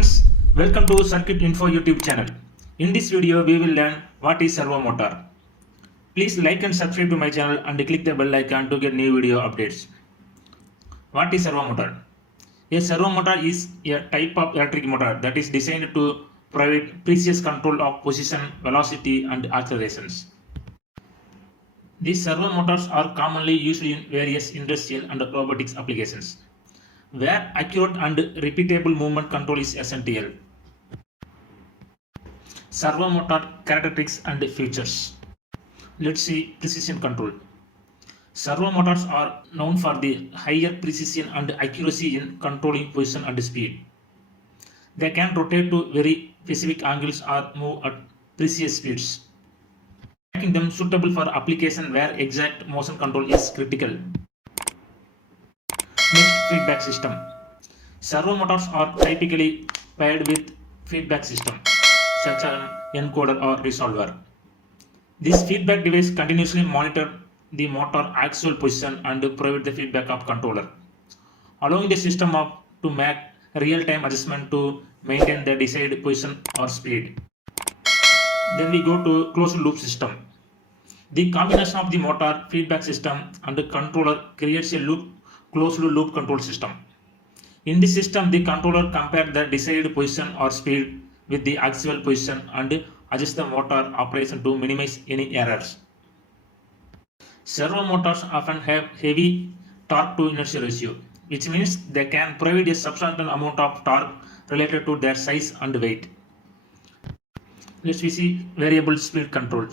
friends, welcome to Circuit Info YouTube channel. In this video, we will learn what is servo motor. Please like and subscribe to my channel and click the bell icon to get new video updates. What is servo motor? A servo motor is a type of electric motor that is designed to provide precise control of position, velocity and accelerations. These servo motors are commonly used in various industrial and robotics applications, where accurate and repeatable movement control is essential. Servo motor characteristics and features. Let's see precision control. Servo motors are known for the higher precision and accuracy in controlling position and speed. They can rotate to very specific angles or move at precise speeds, making them suitable for application where exact motion control is critical. Next, feedback system. Servo motors are typically paired with feedback system, such as an encoder or resolver. This feedback device continuously monitors the motor actual position and provide the feedback of controller, allowing the system to make real-time adjustment to maintain the desired position or speed. Then we go to closed loop system. The combination of the motor, feedback system and the controller creates a closed loop control system. In this system, the controller compares the desired position or speed with the actual position and adjusts the motor operation to minimize any errors. Servo motors often have heavy torque to inertia ratio, which means they can provide a substantial amount of torque related to their size and weight. Let's see variable speed control.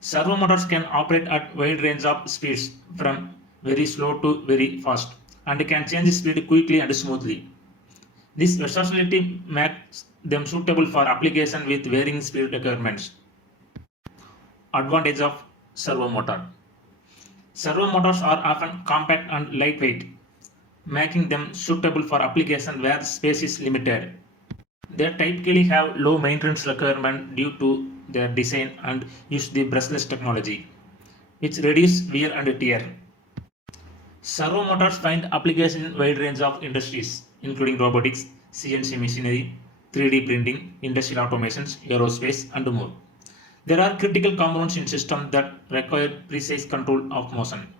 Servo motors can operate at wide range of speeds from very slow to very fast and can change speed quickly and smoothly. This versatility makes them suitable for application with varying speed requirements. Advantage of servo motor. Servo motors are often compact and lightweight, making them suitable for application where space is limited. They typically have low maintenance requirement due to their design and use the brushless technology, which reduce wear and tear. Servo motors find application in a wide range of industries, including robotics, CNC machinery, 3D printing, industrial automations, aerospace, and more. There are critical components in systems that require precise control of motion.